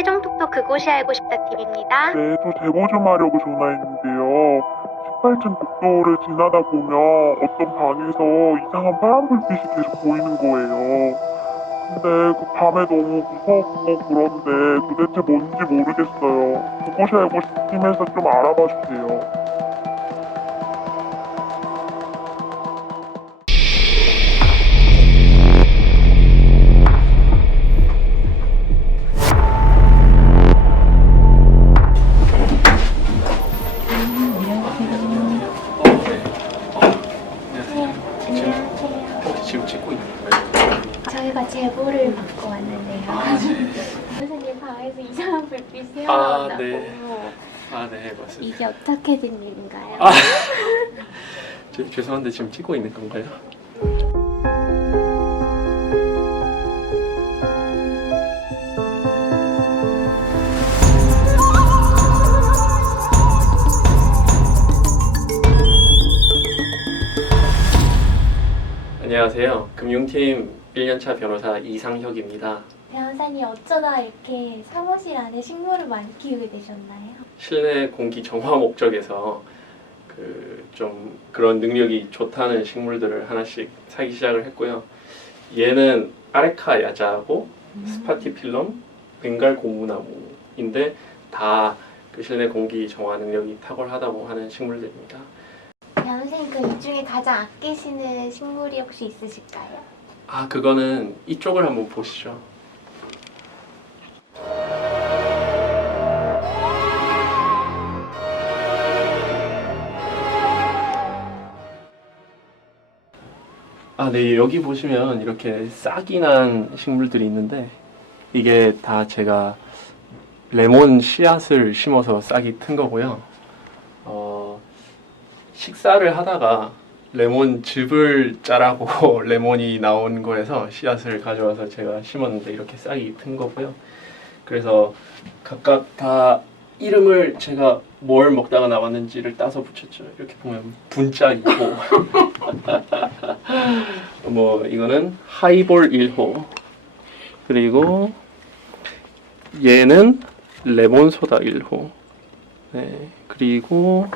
세종톡톡 그곳이 알고 싶다 TV입니다. 네, 저 제보 좀 하려고 전화했는데요. 18층 복도를 지나다 보면 어떤 방에서 이상한 파란 불빛이 계속 보이는 거예요. 근데 그 밤에 너무 무섭고 그런데 도대체 뭔지 모르겠어요. 그곳이 알고 싶은 팀에서 좀 알아봐 주세요. 아, 흘러나온다고. 네. 아, 네, 맞습니다. 이게 어떻게 된 일인가요? 아. 저, 죄송한데 지금 찍고 있는 건가요? 안녕하세요. 금융팀 1년차 변호사 이상혁입니다. 변호사님 어쩌다 이렇게 사무실 안에 식물을 많이 키우게 되셨나요? 실내 공기 정화 목적에서 그 좀 그런 능력이 좋다는 식물들을 하나씩 사기 시작을 했고요. 얘는 아레카 야자하고 스파티필럼, 벵갈 고무나무인데 다 그 실내 공기 정화 능력이 탁월하다고 하는 식물들입니다. 변호사님 그 이 중에 가장 아끼시는 식물이 혹시 있으실까요? 아 그거는 이쪽을 한번 보시죠. 아, 네, 여기 보시면 이렇게 싹이 난 식물들이 있는데 이게 다 제가 레몬 씨앗을 심어서 싹이 튼 거고요. 어, 식사를 하다가 레몬 즙을 짜라고 레몬이 나온 거에서 씨앗을 가져와서 제가 심었는데 이렇게 싹이 튼 거고요. 그래서 각각 다 이름을 제가 뭘 먹다가 나왔는지를 따서 붙였죠. 이렇게 보면 분짝이고 뭐 이거는 하이볼 1호 그리고 얘는 레몬 소다 1호 네 그리고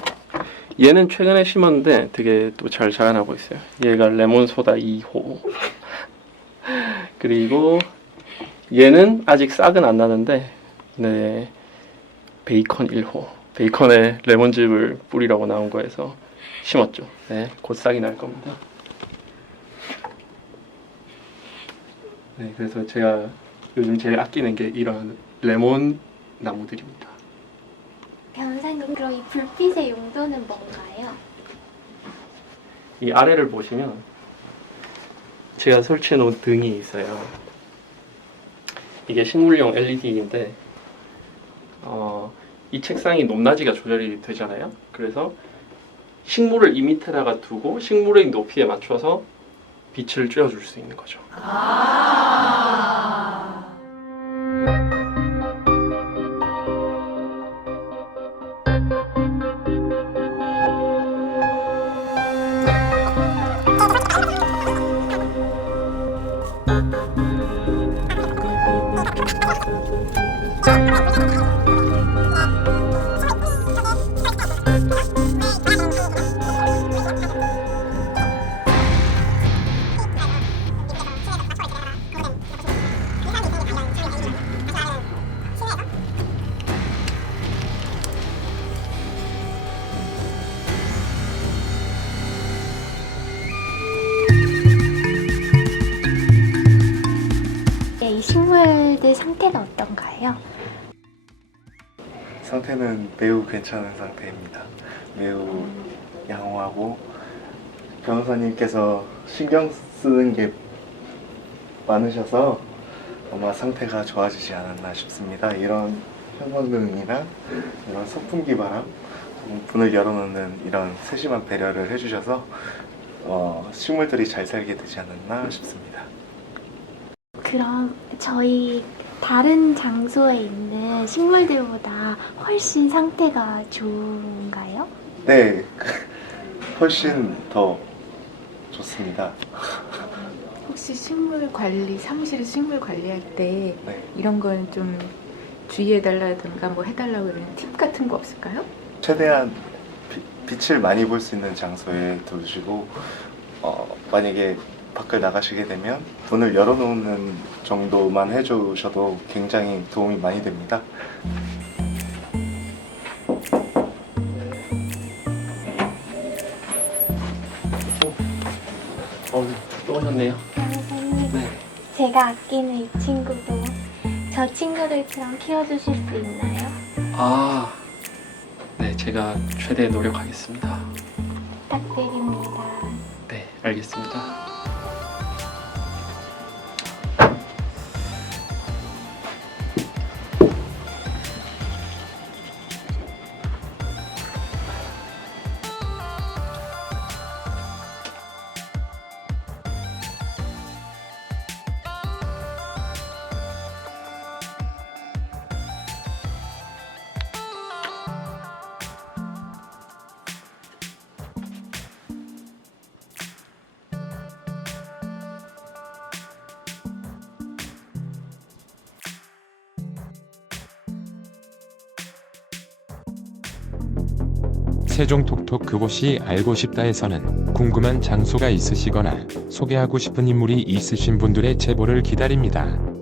얘는 최근에 심었는데 되게 또 잘 자라나고 있어요. 얘가 레몬 소다 2호. 그리고 얘는 아직 싹은 안 나는데 네. 베이컨 1호. 베이컨에 레몬즙을 뿌리라고 나온 거에서 심었죠. 네. 곧 싹이 날 겁니다. 네, 그래서 제가 요즘 제일 아끼는 게 이런 레몬 나무들입니다. 변호사님 그럼 이 불빛의 용도는 뭔가요? 이 아래를 보시면 제가 설치해 놓은 등이 있어요. 이게 식물용 LED인데 어, 이 책상이 높낮이가 조절이 되잖아요. 그래서 식물을 이 밑에다가 두고 식물의 높이에 맞춰서 빛을 쬐어줄 수 있는 거죠. 네, 상태가 어떤가요? 상태는 매우 괜찮은 상태입니다. 매우 양호하고 변호사님께서 신경 쓰는 게 많으셔서 아마 상태가 좋아지지 않았나 싶습니다. 이런 형광등이나 이런 선풍기 바람, 문을 열어놓는 이런 세심한 배려를 해주셔서 어, 식물들이 잘 살게 되지 않았나 싶습니다. 그럼 저희 다른 장소에 있는 식물들보다 훨씬 상태가 좋은가요? 네, 훨씬 더 좋습니다. 혹시 식물 관리 사무실에 식물 관리할 때 네. 이런 건 좀 주의해 달라든가 뭐 해달라고 이런 팁 같은 거 없을까요? 최대한 비- 빛을 많이 볼 수 있는 장소에 두시고 어, 만약에 밖을 나가시게 되면 문을 열어놓는 정도만 해주셔도 굉장히 도움이 많이 됩니다. 어, 또 오셨네요. 선생님, 네. 제가 아끼는 이 친구도 저 친구들처럼 키워주실 수 있나요? 아, 네, 제가 최대 노력하겠습니다. 부탁드립니다. 네, 알겠습니다. 세종 톡톡 그곳이 알고 싶다에서는 궁금한 장소가 있으시거나 소개하고 싶은 인물이 있으신 분들의 제보를 기다립니다.